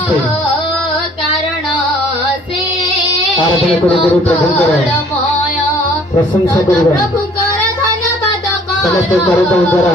ସମସ୍ତେ ଆରାଧନା କରି ଗୁରୁ ପ୍ରଭୁଙ୍କର ପ୍ରଶଂସା କରିବା। ସମସ୍ତେ କରିଦଉ ଦ୍ୱାରା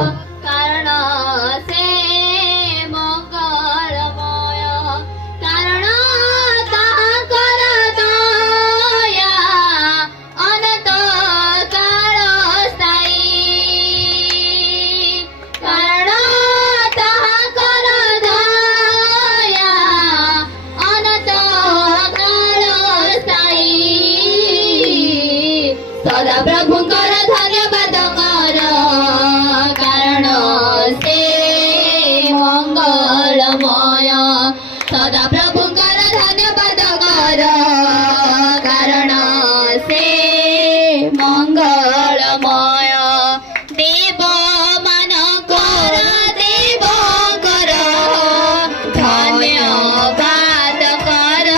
ସଦା ପ୍ରଭୁଙ୍କର ଧନ୍ୟବାଦ କର, କାରଣ ସେ ମଙ୍ଗଳମୟ। ସଦା ପ୍ରଭୁଙ୍କର ଧନ୍ୟବାଦ କର, କାରଣ ସେ ମଙ୍ଗଳମୟ। ଦେବ ମାନଙ୍କର ଦେବଙ୍କର ଧନ୍ୟବାଦ କର,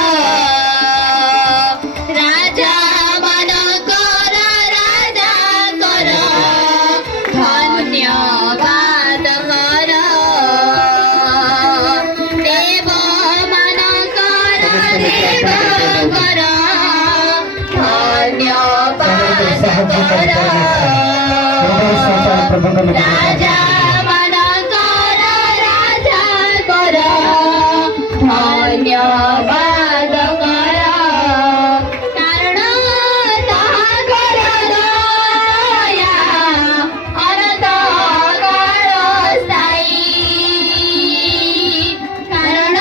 ରାଜା ধন্যবাদ কর, দেব ମାନଙ୍କର ଦେବଙ୍କର ଧନ୍ୟବାଦ କର, ରାଜା ମାନଙ୍କର ରାଜାଙ୍କର ଧନ୍ୟବାଦ କର, କାରଣ ତାହାଙ୍କର ଦୟା ଅନନ୍ତ କାଳ ସ୍ଥାୟୀ। କାରଣ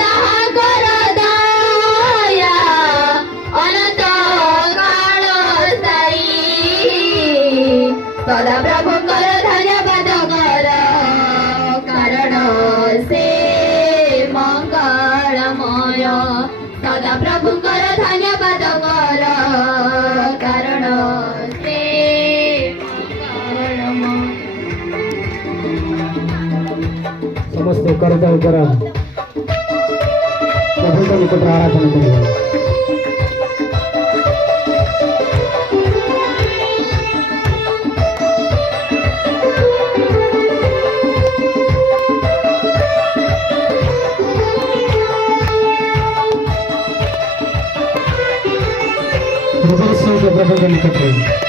ତାହାଙ୍କର ଦୟା ଅନନ୍ତ କାଳ ସ୍ଥାୟୀ। ସଦା ପ୍ରଭୁଙ୍କର ଧନ୍ୟବାଦ କର, କାରଣ ସେ ମଙ୍ଗଳମୟ। ସଦା ପ୍ରଭୁଙ୍କର ଧନ୍ୟବାଦ କର, କାରଣ ସେ ମଙ୍ଗଳମୟ। ସମସ୍ତେ କରିଦଉ ଦ୍ୱାରା ପ୍ରଭୁଙ୍କ ନିକଟରେ ଆରାଧନା କରିବା। प्रभुଙ୍କ ନିକଟରେ